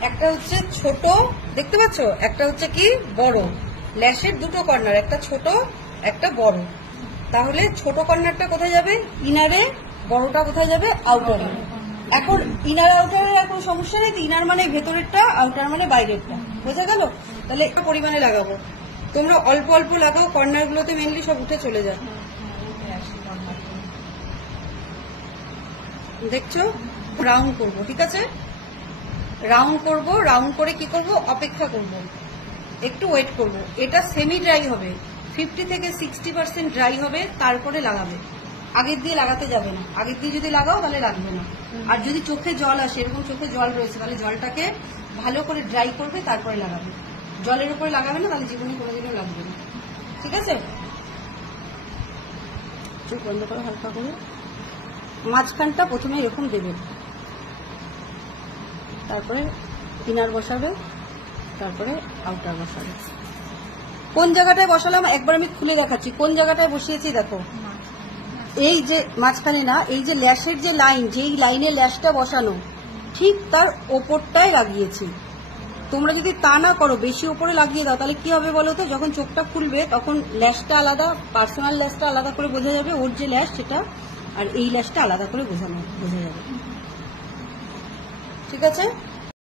একটা হচ্ছে ছোট, দেখতে পাচ্ছ, একটা হচ্ছে কি বড়। ল্যাশের দুটো কর্নার, একটা ছোট একটা বড়। তাহলে ছোট কর্নারটা কোথায় যাবে? ইনারে। বড়টা কোথায় যাবে? আউটারে। এখন ইনার আউটারের এখন সমস্যা নেই। ইনার মানে ভেতরেরটা, আউটার মানে বাইরেরটা। বোঝা গেল? তাহলে একটু পরিমাণে লাগাবো। তোমরা অল্প অল্প লাগাও, কর্নার গুলোতে মেনলি সব উঠে চলে যায়। দেখছো, রাউন্ড করব, ঠিক আছে? রাউন্ড করব, রাউন্ড করে কি করব? অপেক্ষা করব, একটু ওয়েট করব। এটা সেমি ড্রাই হবে, 50 থেকে 60% ড্রাই হবে, তারপরে লাগাবে। আগের দিয়ে লাগাতে যাবে না। আগের দিয়ে যদি লাগাও তাহলে লাগবে না। আর যদি চোখে জল আসে, এরকম চোখে জল রয়েছে, তাহলে জলটাকে ভালো করে ড্রাই করবে, তারপরে লাগাবে। জলের উপরে লাগাবে না, তাহলে জীবনে কোনোদিনও লাগবে না। ঠিক আছে? চোখ বন্ধ করো হালকা করে। মাঝখানটা প্রথমে এরকম দেবে, তারপরে ইনার বসাবে, তারপরে আউটার বসাবে। কোন জায়গাটায় বসালাম একবার আমি খুলে দেখাচ্ছি। কোন জায়গাটায় বসিয়েছি দেখো, এই যে মাঝখানে না, এই যে ল্যাশের যে লাইন, যেই লাইনে ল্যাশটা বসানো, ঠিক তার ওপরটায় লাগিয়েছি। তোমরা যদি তা না করো, বেশি ওপরে লাগিয়ে দাও, তাহলে কি হবে বলো তো? যখন চোখটা খুলবে তখন ল্যাশটা আলাদা, পার্সোনাল ল্যাশটা আলাদা করে বোঝা যাবে, ওর যে ল্যাশ সেটা, আর এই ল্যাশটা আলাদা করে বোঝা যাবে। ঠিক আছে?